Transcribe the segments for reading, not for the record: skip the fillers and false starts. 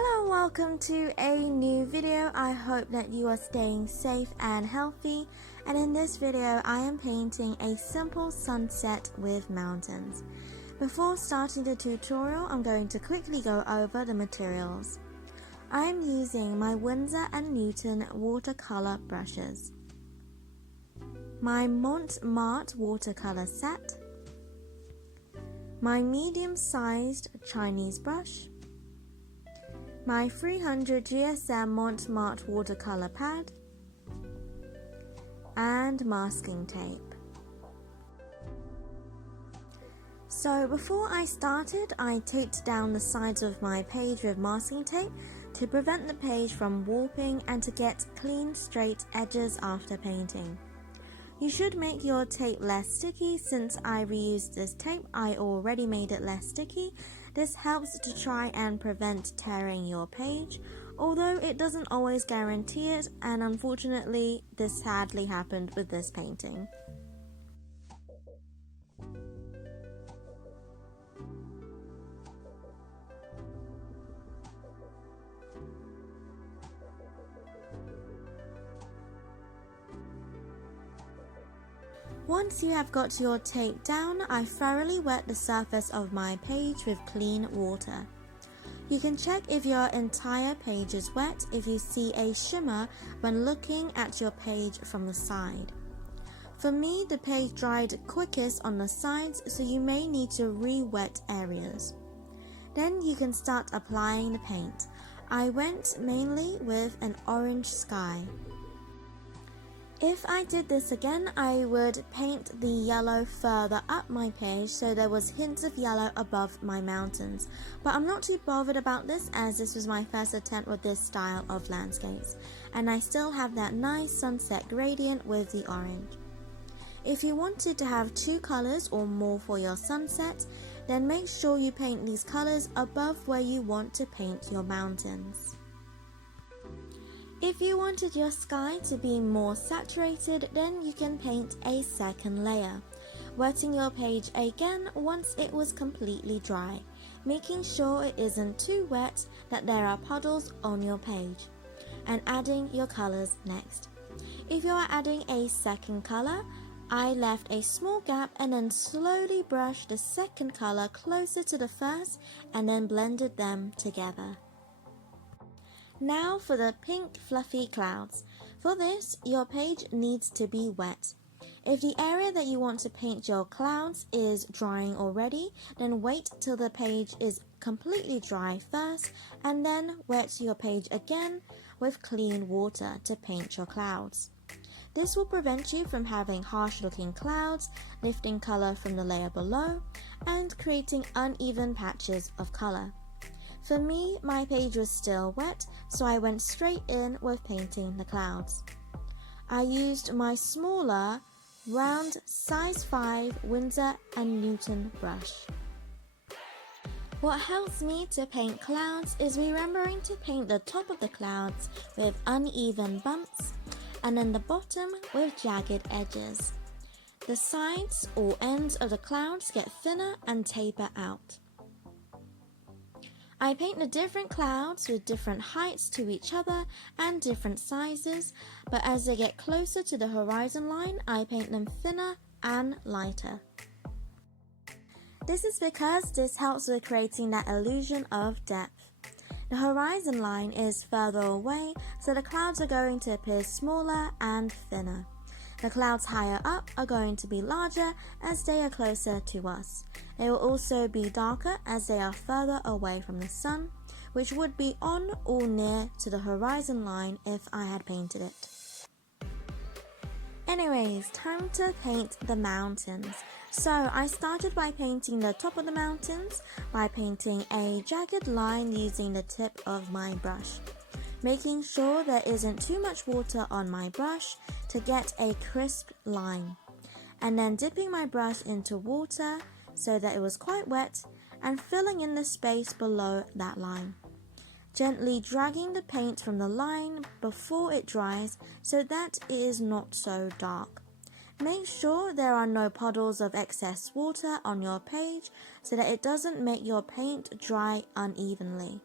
Hello and welcome to a new video. I hope that you are staying safe and healthy, and in this video I am painting a simple sunset with mountains. Before starting the tutorial, I'm going to quickly go over the materials. I am using my Winsor & Newton watercolour brushes, my Montmartre watercolour set, my medium-sized Chinese brush, my 300 GSM Montmartre watercolour pad, and masking tape. So before I started, I taped down the sides of my page with masking tape to prevent the page from warping and to get clean straight edges after painting. You should make your tape less sticky. Since I reused this tape, I already made it less sticky. This helps to try and prevent tearing your page, although it doesn't always guarantee it, and unfortunately this sadly happened with this painting. Once you have got your tape down, I thoroughly wet the surface of my page with clean water. You can check if your entire page is wet if you see a shimmer when looking at your page from the side. For me, the page dried quickest on the sides, so you may need to re-wet areas. Then you can start applying the paint. I went mainly with an orange sky. If I did this again, I would paint the yellow further up my page so there was hints of yellow above my mountains. But I'm not too bothered about this, as this was my first attempt with this style of landscapes, and I still have that nice sunset gradient with the orange. If you wanted to have two colors or more for your sunset, then make sure you paint these colors above where you want to paint your mountains. If you wanted your sky to be more saturated, then you can paint a second layer, wetting your page again once it was completely dry, making sure it isn't too wet that there are puddles on your page, and adding your colors next. If you are adding a second color, I left a small gap and then slowly brushed the second color closer to the first and then blended them together. Now for the pink fluffy clouds. For this, your page needs to be wet. If the area that you want to paint your clouds is drying already, then wait till the page is completely dry first and then wet your page again with clean water to paint your clouds. This will prevent you from having harsh looking clouds, lifting color from the layer below, and creating uneven patches of color. For me, my page was still wet, so I went straight in with painting the clouds. I used my smaller, round size 5 Winsor & Newton brush. What helps me to paint clouds is remembering to paint the top of the clouds with uneven bumps, and then the bottom with jagged edges. The sides or ends of the clouds get thinner and taper out. I paint the different clouds with different heights to each other and different sizes, but as they get closer to the horizon line, I paint them thinner and lighter. This is because this helps with creating that illusion of depth. The horizon line is further away, so the clouds are going to appear smaller and thinner. The clouds higher up are going to be larger as they are closer to us. They will also be darker as they are further away from the sun, which would be on or near to the horizon line if I had painted it. Anyways, time to paint the mountains. So I started by painting the top of the mountains by painting a jagged line using the tip of my brush, making sure there isn't too much water on my brush to get a crisp line, and then dipping my brush into water so that it was quite wet and filling in the space below that line, gently dragging the paint from the line before it dries so that it is not so dark. Make sure there are no puddles of excess water on your page so that it doesn't make your paint dry unevenly.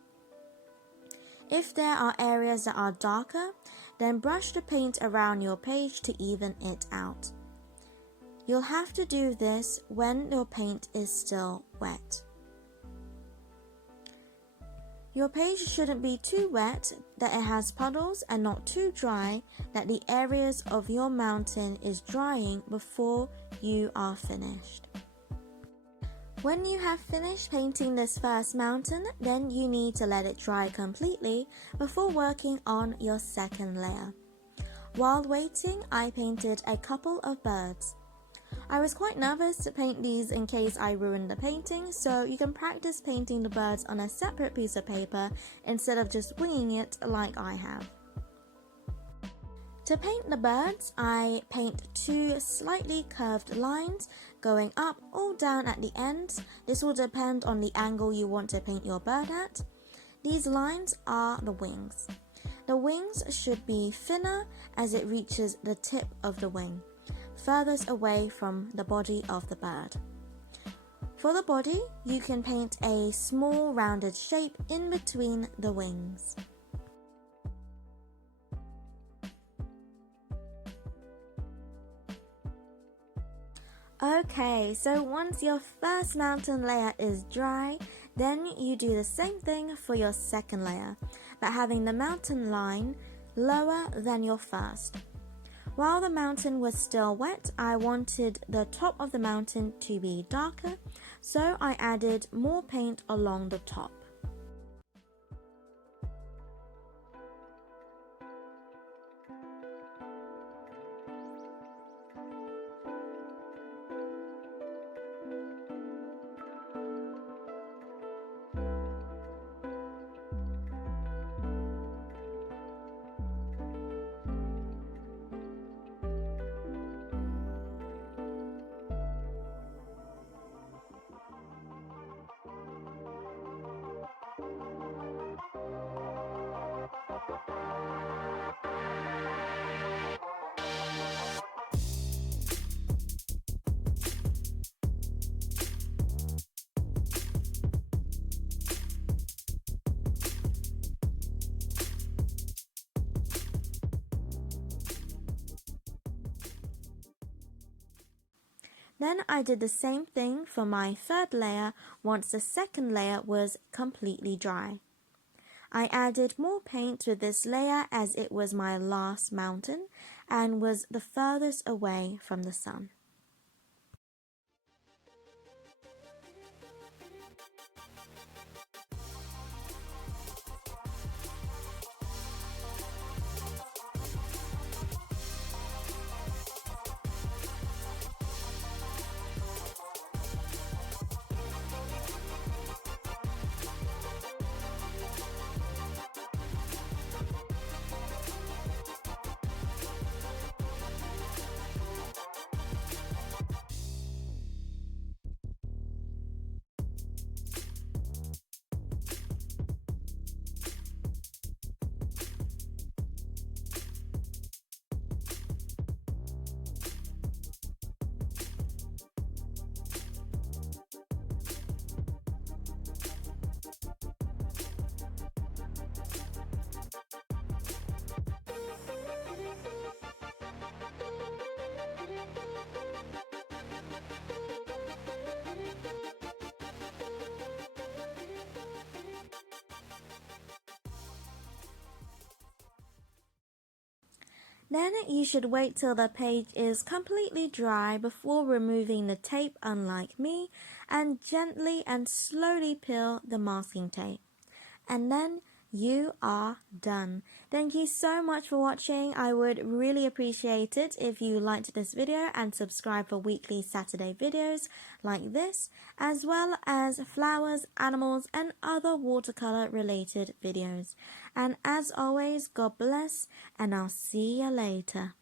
If there are areas that are darker, then brush the paint around your page to even it out. You'll have to do this when your paint is still wet. Your page shouldn't be too wet that it has puddles and not too dry that the areas of your mountain is drying before you are finished. When you have finished painting this first mountain, then you need to let it dry completely before working on your second layer. While waiting, I painted a couple of birds. I was quite nervous to paint these in case I ruined the painting, so you can practice painting the birds on a separate piece of paper instead of just winging it like I have. To paint the birds, I paint two slightly curved lines going up or down at the ends. This will depend on the angle you want to paint your bird at. These lines are the wings. The wings should be thinner as it reaches the tip of the wing, furthest away from the body of the bird. For the body, you can paint a small rounded shape in between the wings. Okay, so once your first mountain layer is dry, then you do the same thing for your second layer, but having the mountain line lower than your first. While the mountain was still wet, I wanted the top of the mountain to be darker, so I added more paint along the top. Then I did the same thing for my third layer once the second layer was completely dry. I added more paint with this layer as it was my last mountain and was the furthest away from the sun. Then you should wait till the page is completely dry before removing the tape, unlike me, and gently and slowly peel the masking tape. And then you are done. Thank you so much for watching. I would really appreciate it if you liked this video and subscribe for weekly Saturday videos like this, as well as flowers, animals, and other watercolor related videos. And as always, God bless, and I'll see you later.